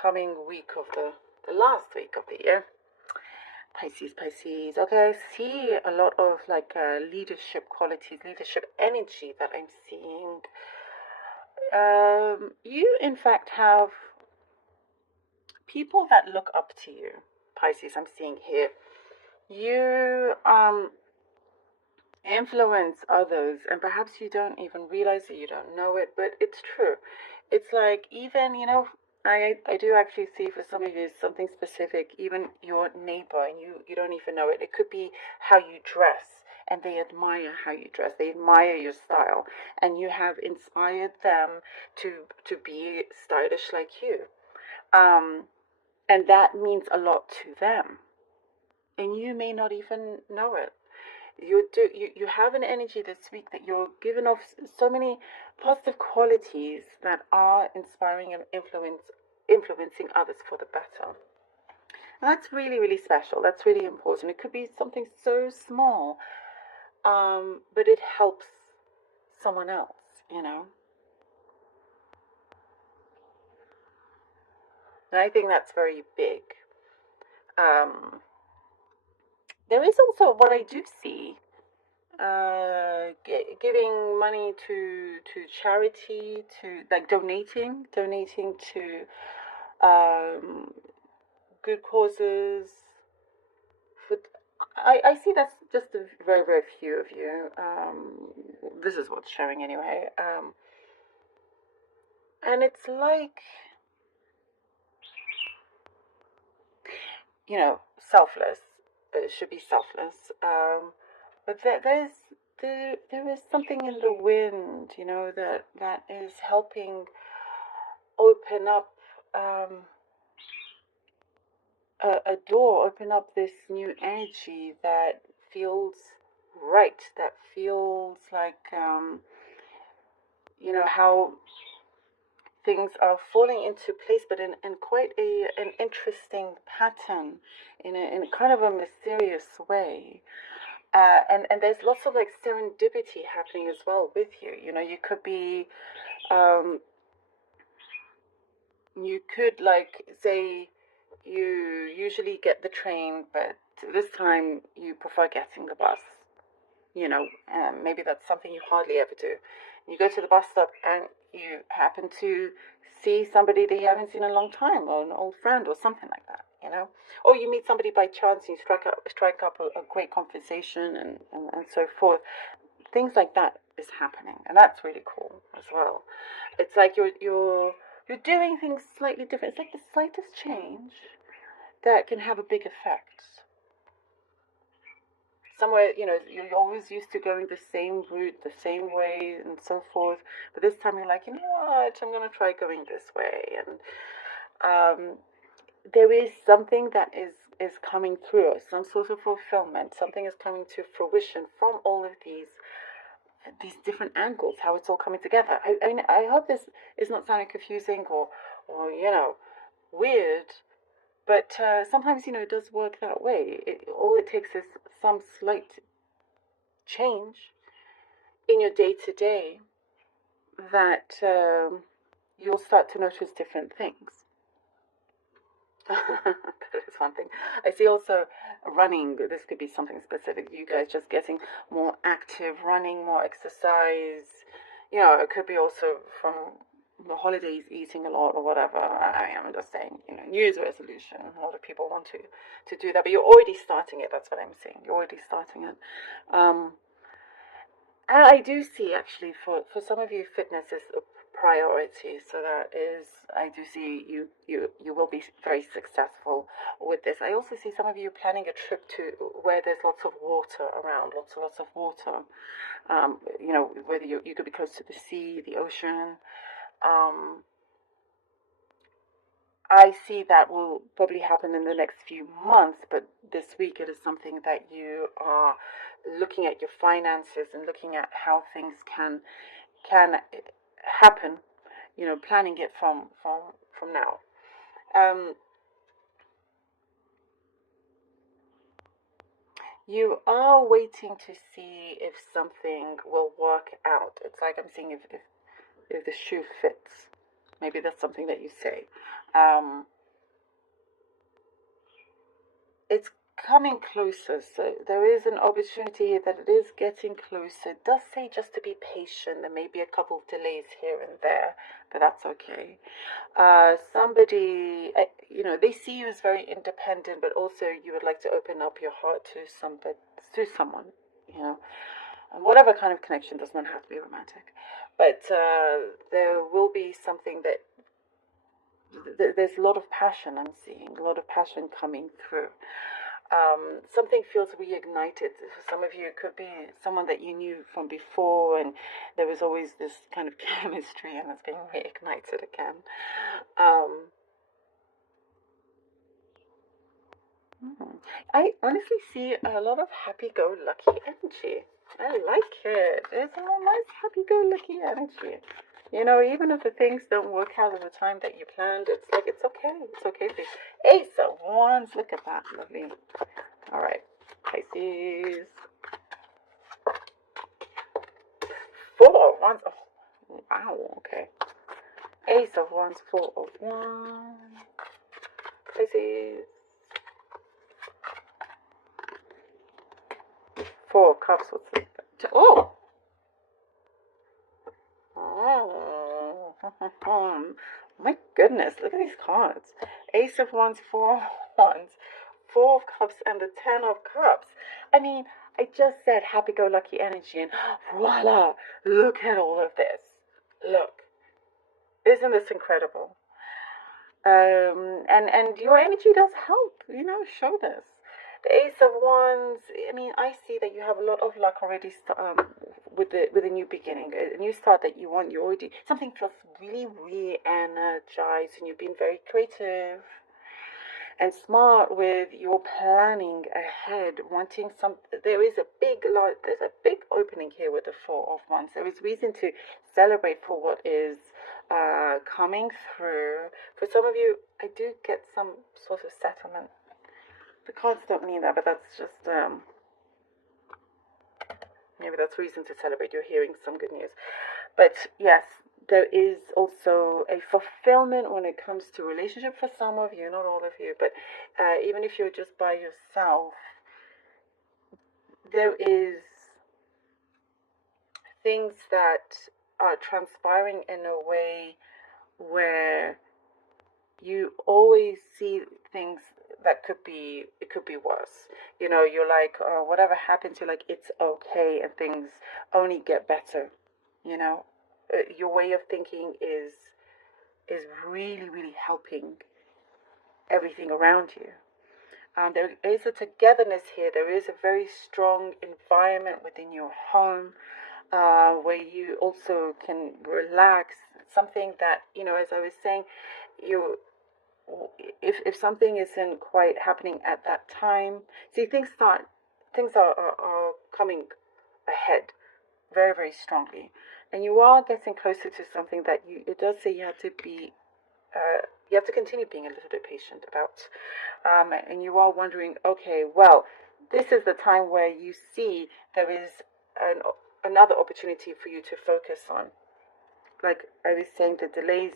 coming week of the last week of the year. Pisces. Okay, I see a lot of like leadership qualities, leadership energy that I'm seeing. You, in fact, have people that look up to you, Pisces, I'm seeing here. You influence others, and perhaps you don't even realize it, you don't know it, but it's true. It's like, even, I do actually see for some of you something specific, even your neighbor, and you don't even know it. It could be how you dress, and they admire how you dress, they admire your style, and you have inspired them to be stylish like you. And that means a lot to them, and you may not even know it. You have an energy this week that you're giving off so many positive qualities that are inspiring and influencing others for the better. And that's really, really special. That's really important. It could be something so small, but it helps someone else. And I think that's very big. There is also what I do see, giving money to charity, to like donating to good causes. I see that's just a very, very few of you. This is what's showing anyway. And it's like, selfless. It should be selfless. But there is something in the wind, that is helping open up a door, open up this new energy that feels right, that feels like, how things are falling into place, but in quite an interesting pattern, in a kind of a mysterious way. And there's lots of like serendipity happening as well with you. You could be, you could like say you usually get the train, but this time you prefer getting the bus. Maybe that's something you hardly ever do. You go to the bus stop and you happen to see somebody that you haven't seen in a long time, or an old friend, or something like that. Or you meet somebody by chance and you strike up a great conversation, and so forth. Things like that is happening, and that's really cool as well. It's like you're doing things slightly different. It's like the slightest change that can have a big effect. Somewhere, you're always used to going the same route, the same way, and so forth. But this time you're like, you know what, I'm going to try going this way. And there is something that is coming through us, some sort of fulfillment. Something is coming to fruition from all of these different angles, how it's all coming together. I mean, I hope this is not sounding confusing or weird. But sometimes, it does work that way. All it takes is some slight change in your day-to-day that you'll start to notice different things. That is one thing. I see also running. This could be something specific. You guys just getting more active, running, more exercise. It could be also from the holidays, eating a lot or whatever. I am just saying, New Year's resolution. A lot of people want to do that, but you're already starting it. That's what I'm saying. You're already starting it. And I do see, actually, for some of you, fitness is a priority. So that is, I do see you will be very successful with this. I also see some of you planning a trip to where there's lots of water around, lots of water. Whether you could be close to the sea, the ocean. I see that will probably happen in the next few months, but this week it is something that you are looking at your finances and looking at how things can happen. Planning it from now. You are waiting to see if something will work out. It's like I'm seeing if the shoe fits. Maybe that's something that you say. It's coming closer, so there is an opportunity that it is getting closer. It does say just to be patient. There may be a couple of delays here and there, but that's okay. Somebody, they see you as very independent, but also you would like to open up your heart to someone, you know, and whatever kind of connection, does not have to be romantic, but there will be something that there's a lot of passion. I'm seeing a lot of passion coming through. Something feels reignited. For some of you, it could be someone that you knew from before, and there was always this kind of chemistry, and it's being reignited again. I honestly see a lot of happy-go-lucky energy. I like it. There's a nice happy-go-lucky energy. Even if the things don't work out at the time that you planned, it's like, it's okay. It's okay for you. Ace of Wands. Look at that. Lovely. All right. Pisces. Four of Wands. Oh, wow. Okay. Ace of Wands. Four of Wands. Pisces. Four of Cups. What's this? Oh! Oh, my goodness, look at these cards. Ace of Wands, Four of Wands, Four of Cups, and the Ten of Cups. I mean, I just said happy-go-lucky energy, and voila, look at all of this. Look. Isn't this incredible? And your energy does help, show this. The Ace of Wands, I mean, I see that you have a lot of luck already with a new beginning, a new start that you want. You already, something feels really re-energized, and you've been very creative and smart with your planning ahead, wanting there's a big opening here with the Four of Wands. There is reason to celebrate for what is coming through. For some of you, I do get some sort of settlement. The cards don't mean that, but that's just, maybe that's reason to celebrate. You're hearing some good news. But yes, there is also a fulfillment when it comes to relationship for some of you, not all of you, but even if you're just by yourself, there is things that are transpiring in a way where you always see things that could be worse. You're like, whatever happens, you're like, it's okay, and things only get better. Your way of thinking is really helping everything around you. There is a togetherness here. There is a very strong environment within your home where you also can relax. Something that, as I was saying, if something isn't quite happening at that time, see, things are coming ahead very, very strongly, and you are getting closer to something that it does say you have to continue being a little bit patient about, and you are wondering, okay, well, this is the time where you see there is another opportunity for you to focus on. Like I was saying, the delays,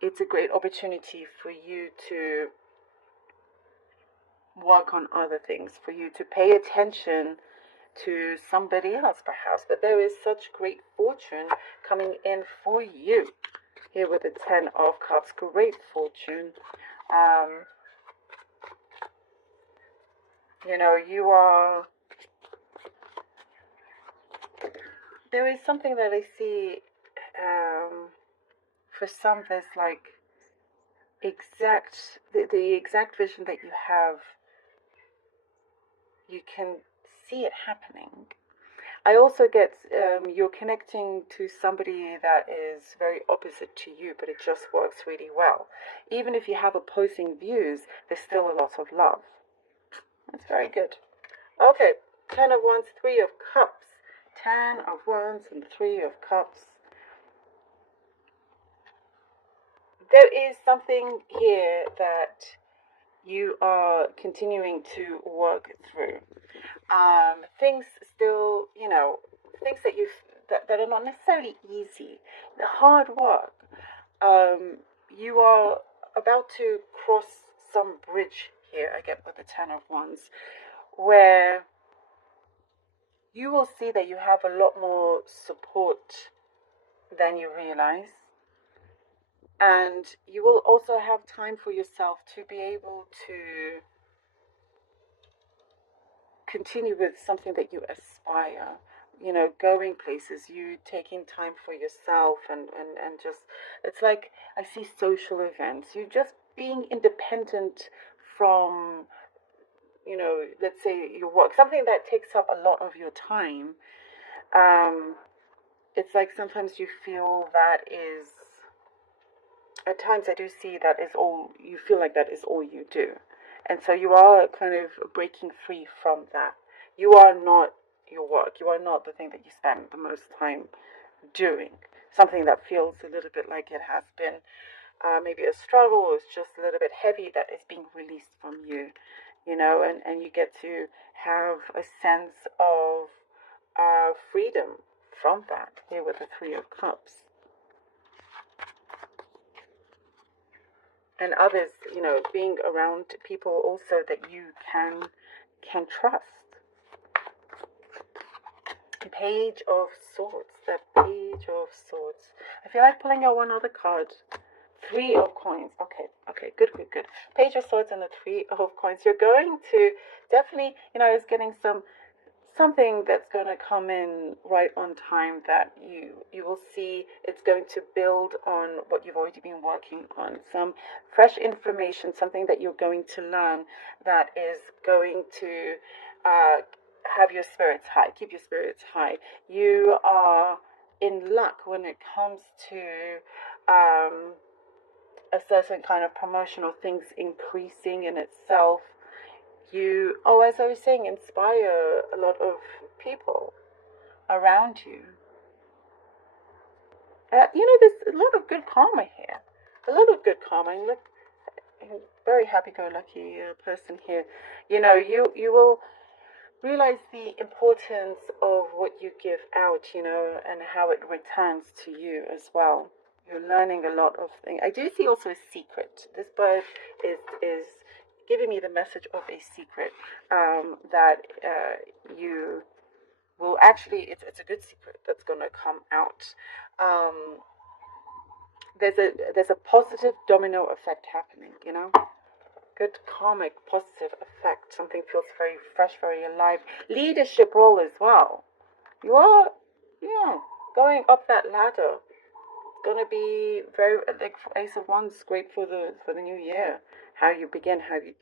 it's a great opportunity for you to work on other things, for you to pay attention to somebody else perhaps. But there is such great fortune coming in for you here with the Ten of Cups. Great fortune. You are, there is something that I see, for some, there's like the exact vision that you have, you can see it happening. I also get you're connecting to somebody that is very opposite to you, but it just works really well. Even if you have opposing views, there's still a lot of love. That's very good. Okay, Ten of Wands, Three of Cups. Ten of Wands and Three of Cups. There is something here that you are continuing to work through. Things still, things that that are not necessarily easy. The hard work. You are about to cross some bridge here, I get with the Ten of Wands, where you will see that you have a lot more support than you realize. And you will also have time for yourself to be able to continue with something that you aspire, going places, you taking time for yourself, and just, it's like I see social events, you just being independent from, let's say your work, something that takes up a lot of your time. It's like sometimes you feel that is, at times I do see that is all, you feel like that is all you do. And so you are kind of breaking free from that. You are not your work. You are not the thing that you spend the most time doing. Something that feels a little bit like it has been maybe a struggle, or it's just a little bit heavy, that is being released from you, and you get to have a sense of freedom from that, here with the Three of Cups. And others, being around people also that you can trust. The Page of Swords. The Page of Swords. I feel like pulling out one other card. Three of Coins. Okay, good. Page of Swords and the Three of Coins. You're going to definitely, it's getting something that's going to come in right on time, that you will see it's going to build on what you've already been working on. Some fresh information, something that you're going to learn that is going to have your spirits high, keep your spirits high. You are in luck when it comes to a certain kind of promotion or things increasing in itself. You, as I was saying, inspire a lot of people around you. There's a lot of good karma here. A lot of good karma. And look, very happy-go-lucky person here. You will realize the importance of what you give out, and how it returns to you as well. You're learning a lot of things. I do see also a secret. This bird is giving me the message of a secret that you will actually, it's a good secret that's going to come out. There's a positive domino effect happening, good karmic positive effect. Something feels very fresh, very alive. Leadership role as well. You are, going up that ladder. It's going to be very, like Ace of Wands, great for the new year. How you begin, how you